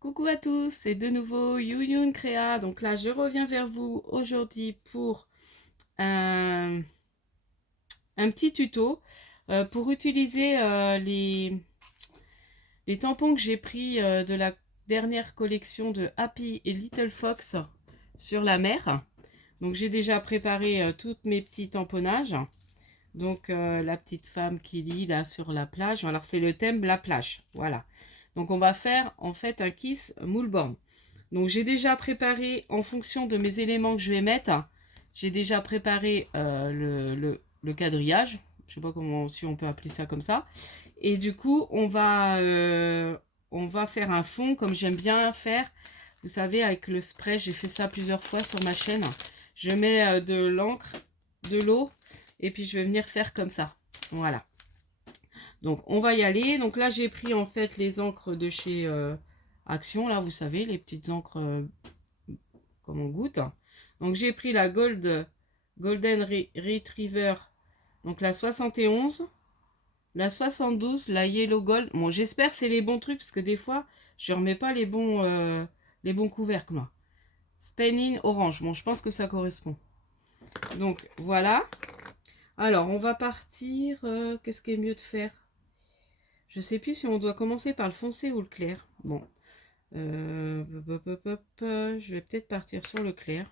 Coucou à tous, c'est de nouveau Youyun Créa. Donc là, je reviens vers vous aujourd'hui pour un, un petit tuto pour utiliser les tampons que j'ai pris de la dernière collection de Happy et Little Fox sur la mer. Donc j'ai déjà préparé toutes mes petits tamponnages. Donc la petite femme qui lit là sur la plage. Alors c'est le thème la plage. Voilà. Donc on va faire en fait un kiss moule-borne. Donc j'ai déjà préparé en fonction de mes éléments que je vais mettre. J'ai déjà préparé le quadrillage. Je sais pas comment si on peut appeler ça comme ça. Et du coup on va faire un fond comme j'aime bien faire. Vous savez avec le spray, j'ai fait ça plusieurs fois sur ma chaîne. Je mets de l'encre, de l'eau et puis je vais venir faire comme ça. Voilà. Donc on va y aller. Donc là j'ai pris en fait les encres de chez Action. Là vous savez les petites encres comme on goûte. Donc j'ai pris la Golden Retriever. Donc la 71. La 72. La Yellow Gold. Bon j'espère que c'est les bons trucs parce que des fois je remets pas les bons couvercles moi. Spanning Orange. Bon je pense que ça correspond. Donc voilà. Alors on va partir. Qu'est-ce qui est mieux de faire? Je sais plus si on doit commencer par le foncé ou le clair. Bon. Je vais peut-être partir sur le clair.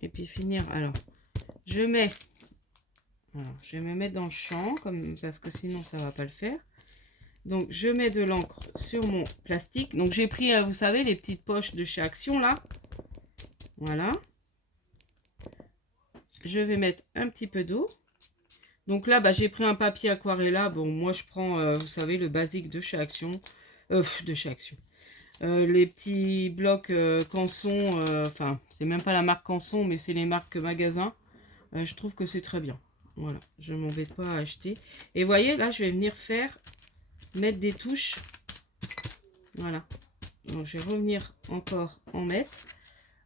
Et puis finir. Alors, je mets. Alors, je vais me mettre dans le champ, parce que sinon ça va pas le faire. Donc, je mets de l'encre sur mon plastique. Donc, j'ai pris, vous savez, les petites poches de chez Action, là. Voilà. Je vais mettre un petit peu d'eau. Donc là, j'ai pris un papier aquarella. Bon, moi, je prends, vous savez, le basique de chez Action. De chez Action. Les petits blocs Canson, enfin, c'est même pas la marque Canson, mais c'est les marques magasins. Je trouve que c'est très bien. Voilà, je m'embête pas à acheter. Et voyez, là, je vais venir mettre des touches. Voilà. Donc, je vais revenir encore en mettre.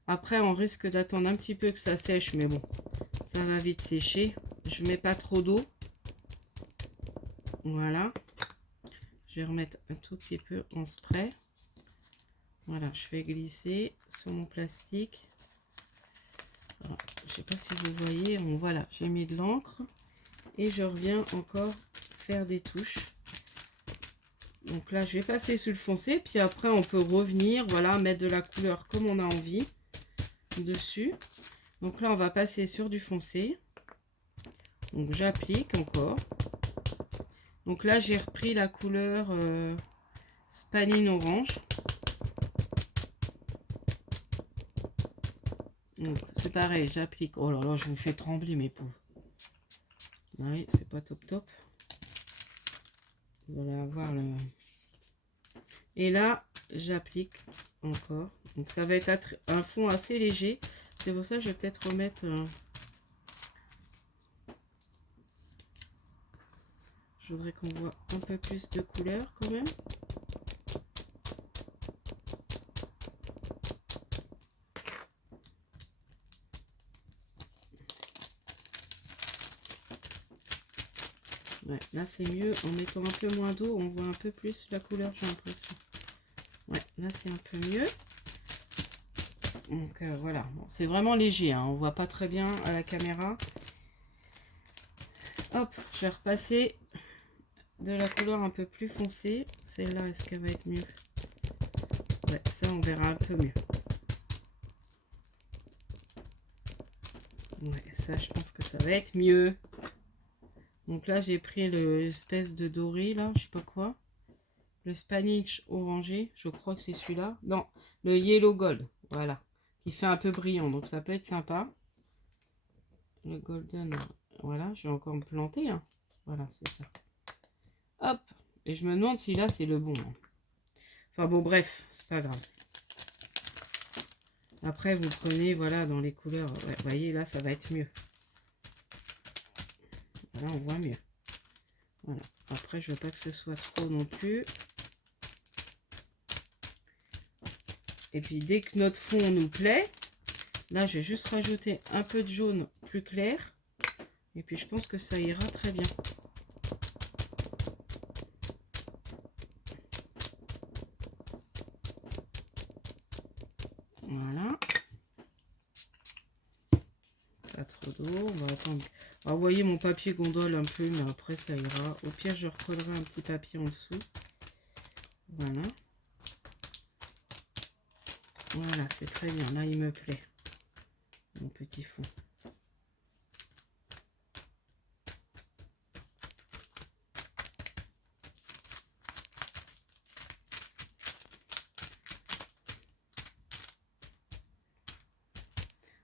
Après, on risque d'attendre un petit peu que ça sèche, mais bon, ça va vite sécher. Je mets pas trop d'eau. Voilà. Je vais remettre un tout petit peu en spray. Voilà, je fais glisser sur mon plastique. Voilà. Je sais pas si vous voyez. Bon, voilà, j'ai mis de l'encre. Et je reviens encore faire des touches. Donc là, je vais passer sur le foncé. Puis après, on peut revenir, voilà, mettre de la couleur comme on a envie dessus. Donc là, on va passer sur du foncé. Donc j'applique encore. Donc là, j'ai repris la couleur Spanning Orange. Donc c'est pareil, j'applique. Oh là là, je vous fais trembler mes pauvres. Oui, c'est pas top top. Vous allez avoir le... Et là, j'applique encore. Donc ça va être un fond assez léger. C'est pour ça que je vais peut-être remettre... Je voudrais qu'on voit un peu plus de couleur quand même. Ouais, là c'est mieux. En mettant un peu moins d'eau, on voit un peu plus la couleur, j'ai l'impression. Ouais, là c'est un peu mieux. Donc voilà, bon, c'est vraiment léger, hein, on voit pas très bien à la caméra. Hop, je vais repasser de la couleur un peu plus foncée. Celle-là, est-ce qu'elle va être mieux? Ouais, ça on verra un peu mieux. Ouais, ça je pense que ça va être mieux. Donc là j'ai pris l'espèce de doré là, je sais pas quoi. Le Spanish orangé, je crois que c'est celui-là. Non, le Yellow Gold, voilà. Qui fait un peu brillant, donc ça peut être sympa. Le Golden, voilà, je vais encore me planter. Hein. Voilà, c'est ça. Hop, et je me demande si là c'est le bon. Hein. Enfin bon, bref, c'est pas grave. Après, vous prenez, voilà, dans les couleurs. Ouais, vous voyez, là, ça va être mieux. Là, on voit mieux. Voilà. Après, je veux pas que ce soit trop non plus. Et puis, dès que notre fond nous plaît, là, je vais juste rajouter un peu de jaune plus clair. Et puis, je pense que ça ira très bien. Voilà. Pas trop d'eau. On va attendre. Alors, vous voyez, mon papier gondole un peu, mais après, ça ira. Au pire, je recollerai un petit papier en dessous. Voilà. Voilà, c'est très bien. Là, il me plaît. Mon petit fond.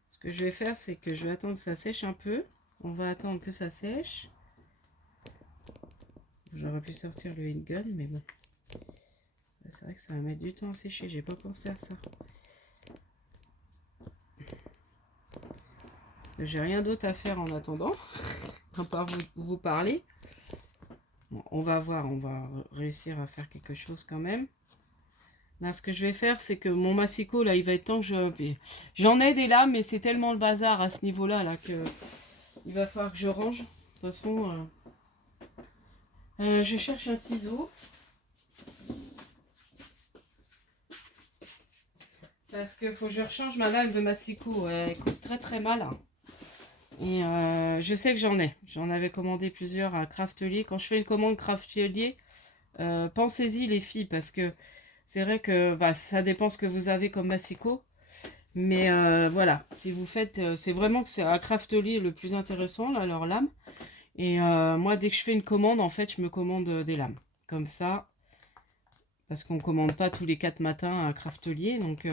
Ce que je vais faire, c'est que je vais attendre que ça sèche un peu. On va attendre que ça sèche. J'aurais pu sortir le heat gun, mais bon. C'est vrai que ça va mettre du temps à sécher. J'ai pas pensé à ça. Parce que j'ai rien d'autre à faire en attendant. À part vous parler. Bon, on va voir. On va réussir à faire quelque chose quand même. Là, ce que je vais faire, c'est que mon massicot, là, il va être temps que je... J'en ai des lames, mais c'est tellement le bazar à ce niveau-là, là, que il va falloir que je range. De toute façon, je cherche un ciseau. Parce que faut que je rechange ma lame de massicot. Elle coûte très très mal. Et je sais que j'en ai. J'en avais commandé plusieurs à Craftelier. Quand je fais une commande Craftelier, pensez-y les filles, parce que c'est vrai que bah, ça dépend ce que vous avez comme massicot. Mais voilà, si vous faites, c'est vraiment que c'est à Craftelier le plus intéressant, là, leur lame. Et moi, dès que je fais une commande, en fait, je me commande des lames. Comme ça, parce qu'on commande pas tous les 4 matins à Craftelier. Donc,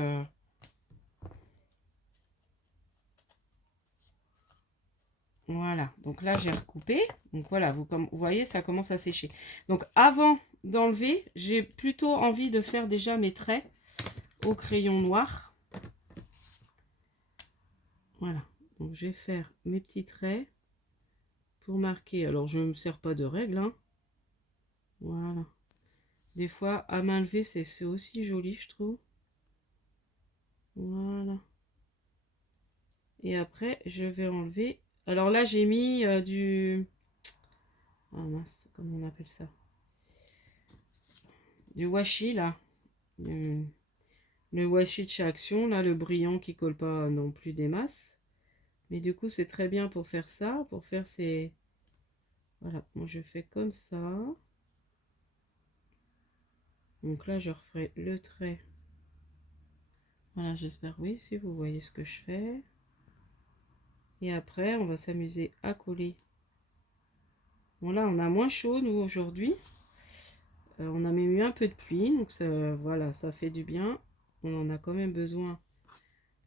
voilà. Donc là, j'ai recoupé. Donc voilà, vous voyez, ça commence à sécher. Donc avant d'enlever, j'ai plutôt envie de faire déjà mes traits au crayon noir. Voilà. Donc je vais faire mes petits traits pour marquer. Alors je ne me sers pas de règle, hein. Voilà. Des fois, à main levée, c'est aussi joli, je trouve. Voilà. Et après, je vais enlever. Alors là, j'ai mis du... Ah mince, comment on appelle ça? Du washi, là. Le washi de chez Action, là, le brillant qui colle pas non plus des masses. Mais du coup, c'est très bien pour faire ça, pour faire ces... Voilà, moi je fais comme ça. Donc là, je referai le trait. Voilà, j'espère, oui, si vous voyez ce que je fais. Et après, on va s'amuser à coller. Bon, là, on a moins chaud, nous, aujourd'hui. On a même eu un peu de pluie, donc ça, voilà, ça fait du bien. On en a quand même besoin,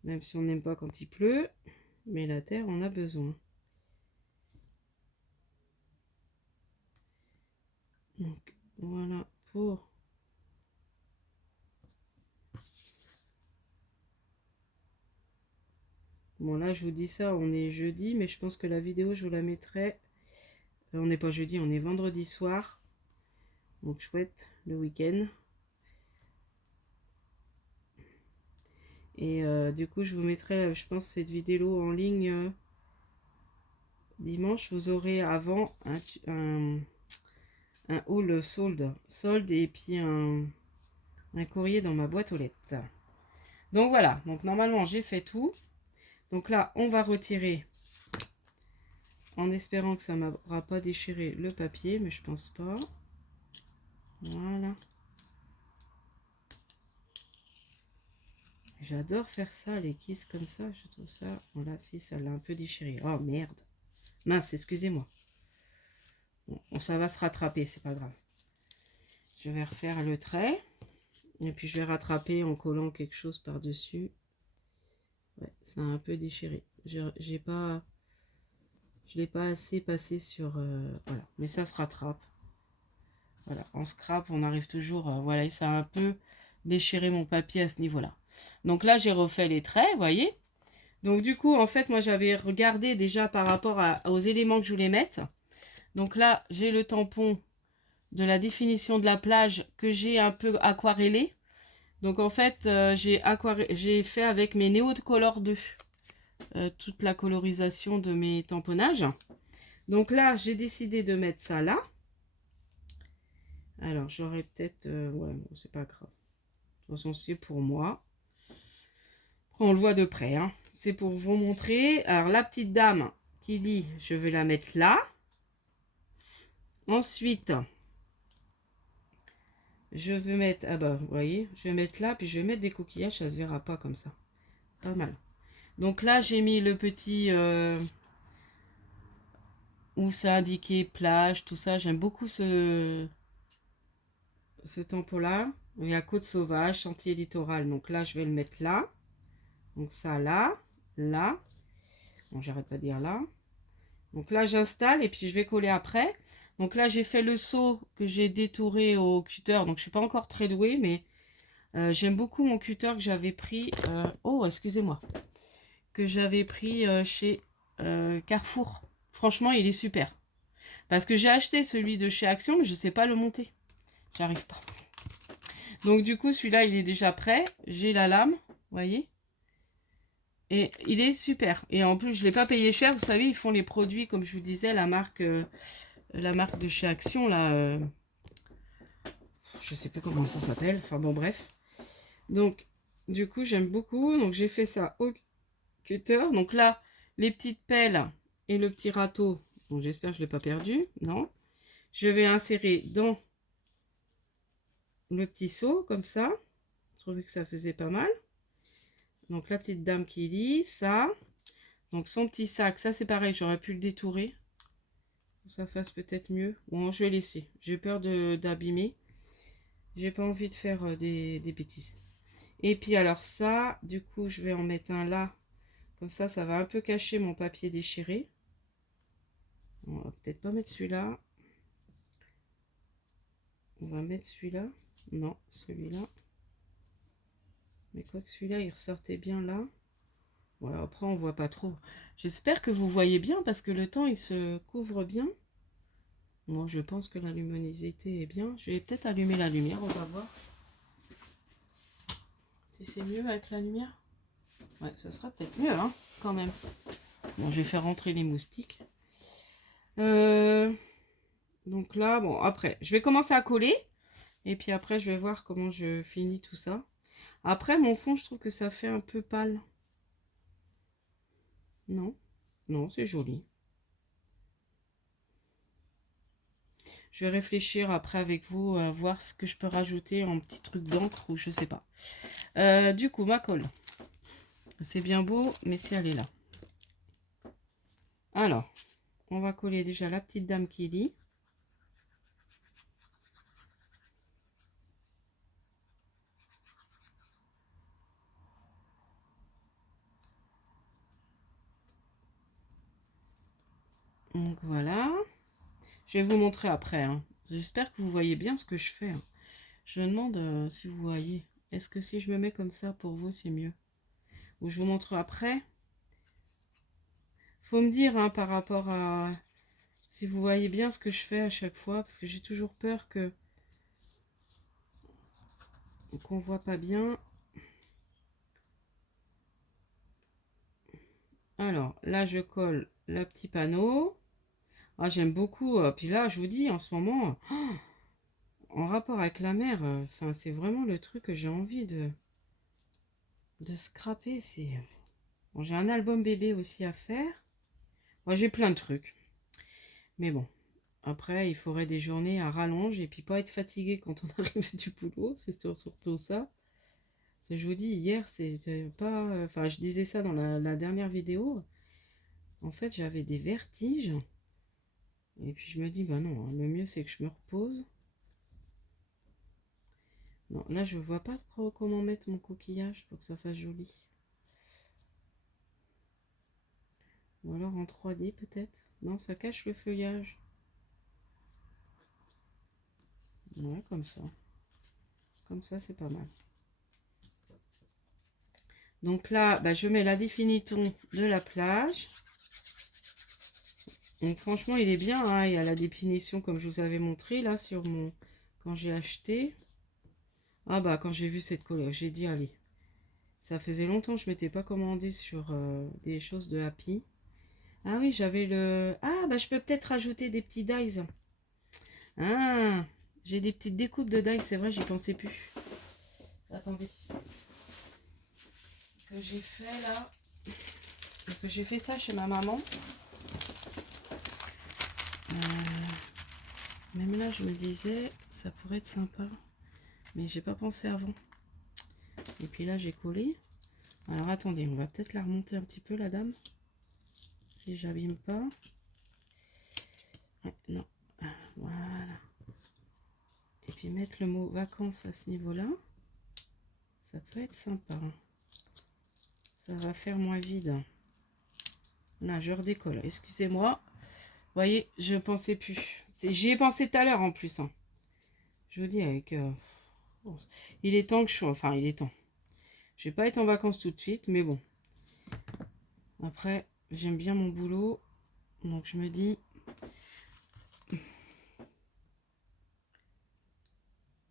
même si on n'aime pas quand il pleut. Mais la terre en a besoin. Donc, voilà pour... Bon, là, je vous dis ça, on est jeudi, mais je pense que la vidéo, je vous la mettrai... on n'est pas jeudi, on est vendredi soir. Donc, chouette, le week-end. Et du coup, je vous mettrai, je pense, cette vidéo en ligne dimanche. Vous aurez avant un haul solde et puis un courrier dans ma boîte aux lettres. Donc voilà, donc normalement j'ai fait tout. Donc là, on va retirer, en espérant que ça ne m'aura pas déchiré le papier, mais je pense pas. Voilà. J'adore faire ça, les kisses comme ça, je trouve ça... Voilà, si, ça l'a un peu déchiré. Oh merde. Mince, excusez-moi. Bon, ça va se rattraper, c'est pas grave. Je vais refaire le trait. Et puis je vais rattraper en collant quelque chose par-dessus. Ouais, ça a un peu déchiré. Je l'ai pas assez passé sur... voilà, mais ça se rattrape. Voilà, en scrap, on arrive toujours... voilà, ça a un peu déchiré mon papier à ce niveau-là. Donc là, j'ai refait les traits, vous voyez. Donc du coup, en fait, moi, j'avais regardé déjà par rapport aux éléments que je voulais mettre. Donc là, j'ai le tampon de la définition de la plage que j'ai un peu aquarellé. Donc en fait, j'ai fait avec mes Neo Color 2 toute la colorisation de mes tamponnages. Donc là, j'ai décidé de mettre ça là. Alors, j'aurais peut-être... ouais, bon, c'est pas grave. De toute façon, c'est pour moi. On le voit de près, hein. C'est pour vous montrer. Alors, la petite dame qui lit, je vais la mettre là. Ensuite, je vais mettre... Ah bah, vous voyez, je vais mettre là, puis je vais mettre des coquillages, ça se verra pas comme ça. Pas mal. Donc là, j'ai mis le petit... où ça indiqué plage, tout ça. J'aime beaucoup ce tempo-là. Il y a Côte Sauvage, Sentier Littoral. Donc là, je vais le mettre là. Donc ça, là, là. Bon, j'arrête pas de dire là. Donc là, j'installe et puis je vais coller après. Donc là, j'ai fait le seau que j'ai détouré au cutter. Donc je suis pas encore très douée, mais j'aime beaucoup mon cutter que j'avais pris... oh, excusez-moi. Que j'avais pris chez Carrefour. Franchement, il est super. Parce que j'ai acheté celui de chez Action, mais je sais pas le monter. J'arrive pas. Donc du coup, celui-là, il est déjà prêt. J'ai la lame, vous voyez. Et il est super. Et en plus, je ne l'ai pas payé cher. Vous savez, ils font les produits, comme je vous disais, la marque de chez Action, là. Je sais plus comment ça s'appelle. Enfin bon, bref. Donc, du coup, j'aime beaucoup. Donc, j'ai fait ça au cutter. Donc là, les petites pelles et le petit râteau. Bon, j'espère que je ne l'ai pas perdu. Non. Je vais insérer dans le petit seau, comme ça. Je trouvais que ça faisait pas mal. Donc, la petite dame qui lit, ça. Donc, son petit sac, ça c'est pareil, j'aurais pu le détourer. Pour que ça fasse peut-être mieux. Bon, je vais laisser. J'ai peur d'abîmer. J'ai pas envie de faire des bêtises. Et puis alors ça, du coup, je vais en mettre un là. Comme ça va un peu cacher mon papier déchiré. On va peut-être pas mettre celui-là. On va mettre celui-là. Non, celui-là. Mais quoi que celui-là, il ressortait bien là. Voilà, après on voit pas trop. J'espère que vous voyez bien parce que le temps il se couvre bien. Bon, je pense que la luminosité est bien. Je vais peut-être allumer la lumière, on va voir. Si c'est mieux avec la lumière. Ouais, ça sera peut-être mieux, hein, quand même. Bon, je vais faire rentrer les moustiques. Donc là, bon, après, je vais commencer à coller. Et puis après, je vais voir comment je finis tout ça. Après, mon fond, je trouve que ça fait un peu pâle. Non, non, c'est joli. Je vais réfléchir après avec vous, voir ce que je peux rajouter en petit truc d'encre ou je sais pas. Du coup, ma colle. C'est bien beau, mais si elle est là. Alors, on va coller déjà la petite dame qui lit. Donc voilà. Je vais vous montrer après, hein. J'espère que vous voyez bien ce que je fais, hein. Je me demande si vous voyez. Est-ce que si je me mets comme ça, pour vous, c'est mieux? Ou je vous montre après. Faut me dire, hein, par rapport à... Si vous voyez bien ce que je fais à chaque fois. Parce que j'ai toujours peur que... qu'on voit pas bien. Alors, là, je colle le petit panneau. Ah, j'aime beaucoup. Puis là, je vous dis, en ce moment... en rapport avec la mer, enfin, c'est vraiment le truc que j'ai envie de scraper. C'est... Bon, j'ai un album bébé aussi à faire. Moi, j'ai plein de trucs. Mais bon, après, il faudrait des journées à rallonge et puis pas être fatigué quand on arrive du boulot. C'est surtout ça. Parce que je vous dis, hier, c'était pas... Enfin, je disais ça dans la dernière vidéo. En fait, j'avais des vertiges. Et puis, je me dis, bah non, hein, le mieux, c'est que je me repose. Non, là, je vois pas trop comment mettre mon coquillage pour que ça fasse joli. Ou alors en 3D peut-être. Non, ça cache le feuillage. Ouais, comme ça. Comme ça, c'est pas mal. Donc là, bah, je mets la définition de la plage. Donc franchement, il est bien, hein. Il y a la définition comme je vous avais montré là sur mon... Quand j'ai acheté. Ah bah, quand j'ai vu cette couleur, j'ai dit, allez. Ça faisait longtemps que je m'étais pas commandé sur des choses de Happy. Ah oui, j'avais le... Ah bah, je peux peut-être rajouter des petits dies. Ah, j'ai des petites découpes de dies, c'est vrai, j'y pensais plus. Attendez. que j'ai fait là. Parce que j'ai fait ça chez ma maman. Même là, je me disais, ça pourrait être sympa. Mais j'ai pas pensé avant. Et puis là, j'ai collé. Alors attendez, on va peut-être la remonter un petit peu, la dame. Si j'abîme pas. Ouais, non. Voilà. Et puis mettre le mot vacances à ce niveau-là. Ça peut être sympa. Ça va faire moins vide. Là, je redécolle. Excusez-moi. Vous voyez, je pensais plus. J'y ai pensé tout à l'heure en plus. Hein. Je vous dis avec... il est temps que je sois... Enfin, il est temps. Je vais pas être en vacances tout de suite, mais bon. Après, j'aime bien mon boulot. Donc, je me dis...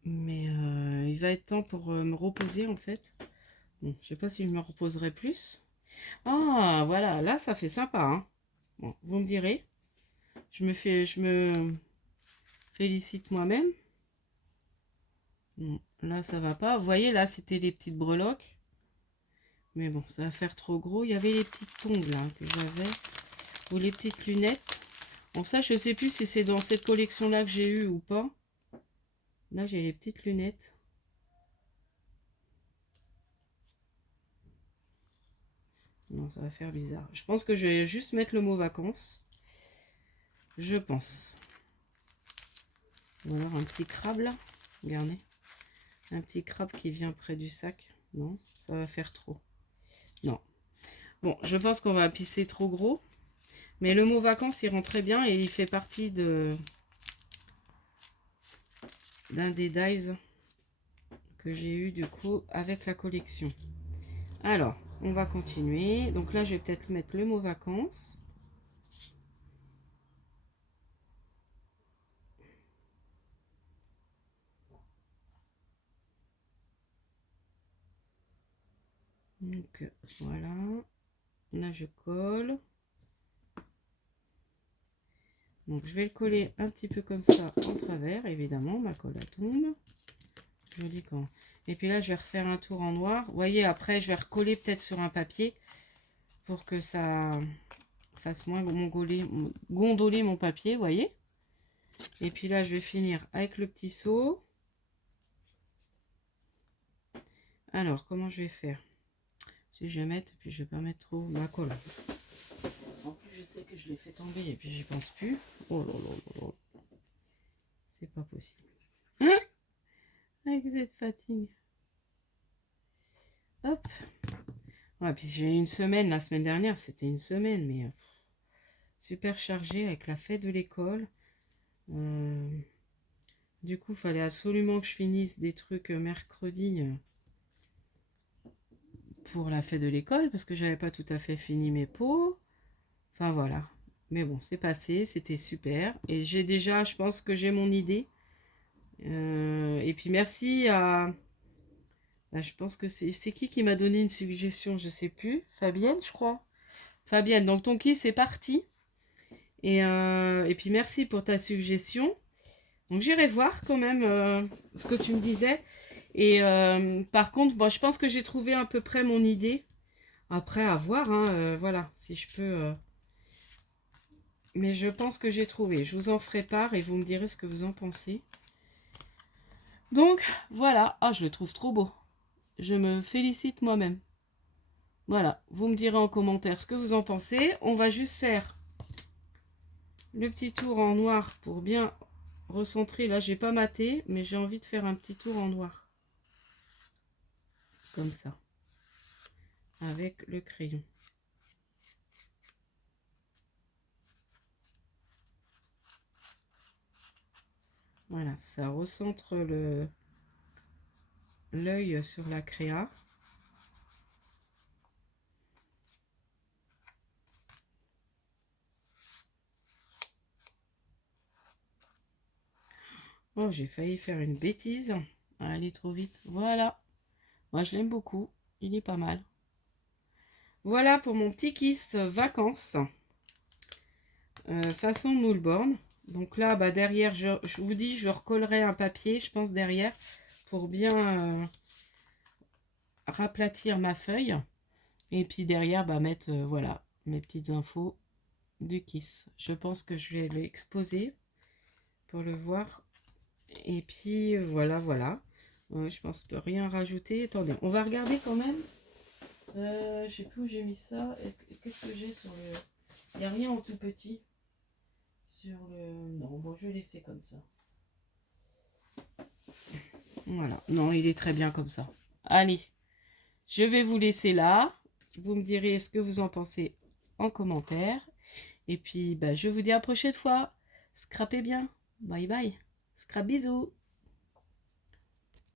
Mais il va être temps pour me reposer, en fait. Bon, je sais pas si je me reposerai plus. Ah, voilà. Là, ça fait sympa, hein. Bon, vous me direz. Je me félicite moi-même. Bon, là, ça va pas. Vous voyez, là, c'était les petites breloques. Mais bon, ça va faire trop gros. Il y avait les petites tongs, là, que j'avais. Ou les petites lunettes. Bon, ça, je sais plus si c'est dans cette collection-là que j'ai eu ou pas. Là, j'ai les petites lunettes. Non, ça va faire bizarre. Je pense que je vais juste mettre le mot vacances. Je pense. Ou alors un petit crabe, là. Regardez. Un petit crabe qui vient près du sac. Non, ça va faire trop. Non. Bon, je pense qu'on va pisser trop gros. Mais le mot vacances, il rend très bien et il fait partie d'un des dies que j'ai eu du coup avec la collection. Alors, on va continuer. Donc là, je vais peut-être mettre le mot vacances. Donc voilà. Là, je colle. Donc, je vais le coller un petit peu comme ça en travers, évidemment. Ma colle elle tombe. Joli quand. Et puis là, je vais refaire un tour en noir. Vous voyez, après, je vais recoller peut-être sur un papier pour que ça fasse moins gondoler mon papier, vous voyez. Et puis là, je vais finir avec le petit seau. Alors, comment je vais faire? Si je vais mettre, puis je vais pas mettre trop ma colle. En plus, je sais que je l'ai fait tomber et puis j'y pense plus. Oh là là là là. C'est pas possible. Hein? Avec cette fatigue. Hop. Ouais, puis j'ai eu une semaine, la semaine dernière, c'était une semaine, mais super chargée avec la fête de l'école. Du coup, il fallait absolument que je finisse des trucs mercredi pour la fête de l'école parce que j'avais pas tout à fait fini mes pots. Enfin voilà. Mais bon, c'est passé, c'était super. Et j'ai déjà, je pense que j'ai mon idée. Et puis merci à... je pense que c'est qui m'a donné une suggestion, je sais plus. Fabienne, je crois. Fabienne, donc ton kiss est parti. Et puis merci pour ta suggestion. Donc j'irai voir quand même ce que tu me disais. Et par contre, bon, je pense que j'ai trouvé à peu près mon idée. Après, à voir, hein, voilà, si je peux... Mais je pense que j'ai trouvé. Je vous en ferai part et vous me direz ce que vous en pensez. Donc, voilà. Ah, je le trouve trop beau. Je me félicite moi-même. Voilà, vous me direz en commentaire ce que vous en pensez. On va juste faire le petit tour en noir pour bien recentrer. Là, j'ai pas maté, mais j'ai envie de faire un petit tour en noir. Comme ça. Avec le crayon. Voilà, ça recentre l'œil sur la créa. Oh, j'ai failli faire une bêtise. Aller trop vite. Voilà. Moi, je l'aime beaucoup. Il est pas mal. Voilà pour mon petit kiss vacances. Façon moule-borne. Donc là, bah, derrière, je vous dis, je recollerai un papier, je pense, derrière, pour bien raplatir ma feuille. Et puis derrière, bah, mettre, voilà, mes petites infos du Kiss. Je pense que je vais l'exposer pour le voir. Et puis, voilà, voilà. Ouais, je pense que rien rajouter. Attendez, on va regarder quand même. Je sais plus où j'ai mis ça. Qu'est-ce que j'ai sur le... Il n'y a rien en tout petit. Sur le... Non, bon, je vais laisser comme ça. Voilà. Non, il est très bien comme ça. Allez, je vais vous laisser là. Vous me direz ce que vous en pensez en commentaire. Et puis, bah, je vous dis à la prochaine fois. Scrapez bien. Bye bye. Scrap bisous.